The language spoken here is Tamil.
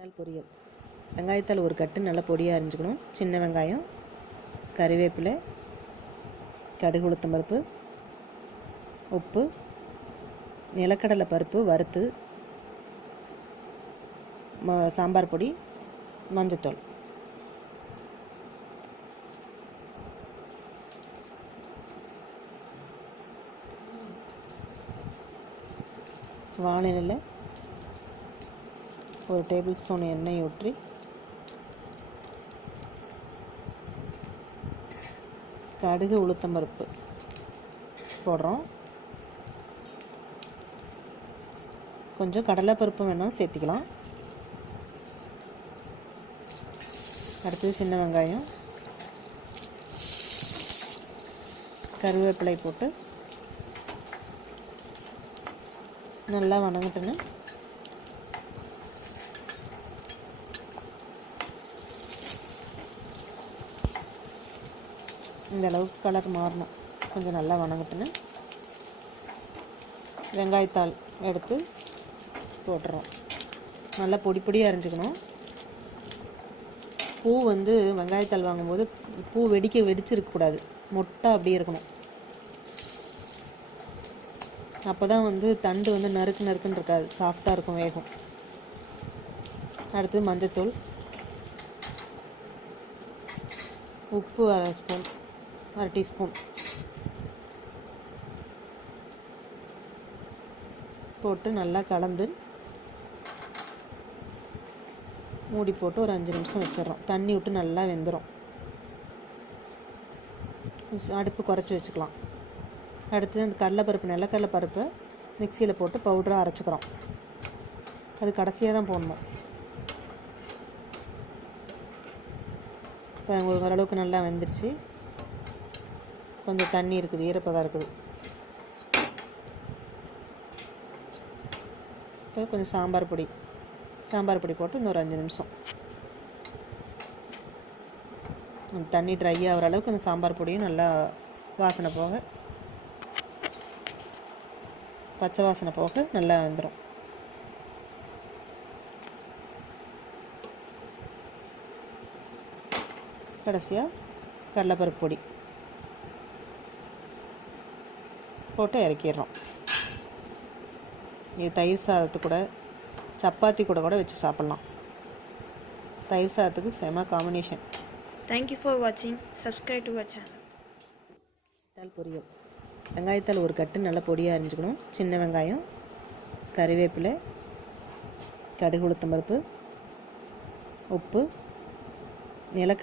வெங்காயத்தாள் பொரியல். வெங்காயத்தாள் ஒரு கட்டு நல்லா பொடியாக அரிஞ்சுக்கணும். சின்ன வெங்காயம், கறிவேப்பிலை, கடுகு உளுத்தம் பருப்பு, உப்பு, நிலக்கடலை பருப்பு வறுத்து, சாம்பார் பொடி, மஞ்சத்தூள். வானிலையில் ஒரு டேபிள் ஸ்பூன் எண்ணெய் ஊற்றி கடுகு உளுத்தம் பருப்பு போடுறோம். கொஞ்சம் கடலைப்பருப்பு வேணாலும் சேர்த்திக்கலாம். அடுத்தது சின்ன வெங்காயம், கருவேப்பிலை போட்டு நல்லா வணங்கட்டுங்க. இந்த அளவுக்கு கலர் மாறணும். கொஞ்சம் நல்லா வணங்கட்டுங்க. வெங்காயத்தாள் எடுத்து போட்டுறோம். நல்லா பொடி பொடியாக அரிஞ்சுக்கணும். பூ வெங்காயத்தாள் வாங்கும்போது பூ வெடிச்சிருக்கக்கூடாது, மொட்டை அப்படியே இருக்கணும். அப்போ தான் தண்டு நறுக்கு நறுக்குன்னு இருக்காது, சாஃப்டாக இருக்கும், வேகும். அடுத்து மஞ்சத்தூள், உப்பு அரை டீஸ்பூன் போட்டு நல்லா கலந்து மூடி போட்டு ஒரு 5 நிமிஷம் வச்சிடறோம். தண்ணி விட்டு நல்லா வெந்துடும். அடுப்பு குறைச்சி வச்சுக்கலாம். அடுத்து அந்த நிலக்கடலை பருப்பை மிக்சியில் போட்டு பவுடராக அரைச்சிக்கிறோம். அது கடைசியாக தான் போடணும். இப்போ ஓரளவுக்கு நல்லா வெந்துருச்சு. கொஞ்சம் தண்ணி இருக்குது, ஈரப்பதம் இருக்குது. இப்போ கொஞ்சம் சாம்பார் பொடி போட்டு இன்னொரு 5 நிமிஷம் தண்ணி ட்ரை ஆகிற அளவுக்கு அந்த சாம்பார் பொடியும் நல்லா பச்சை வாசனை போக நல்லா வெந்துடும். கடைசியாக கடலைப்பருப்பு பொடி போட்டு இறக்கிடுறோம். இது தயிர் சாதத்து கூட, சப்பாத்தி கூட வச்சு சாப்பிட்லாம். தயிர் சாதத்துக்கு செம காம்பினேஷன். தேங்க்யூ ஃபார் வாட்சிங். Subscribe to our channel. பொரியல். வெங்காயத்தாள் ஒரு கட்டு நல்லா பொடியாக அரிஞ்சுக்கணும். சின்ன வெங்காயம், கறிவேப்பிலை, கடுகு உளுத்தம் பருப்பு, உப்பு, நிலக்கடலை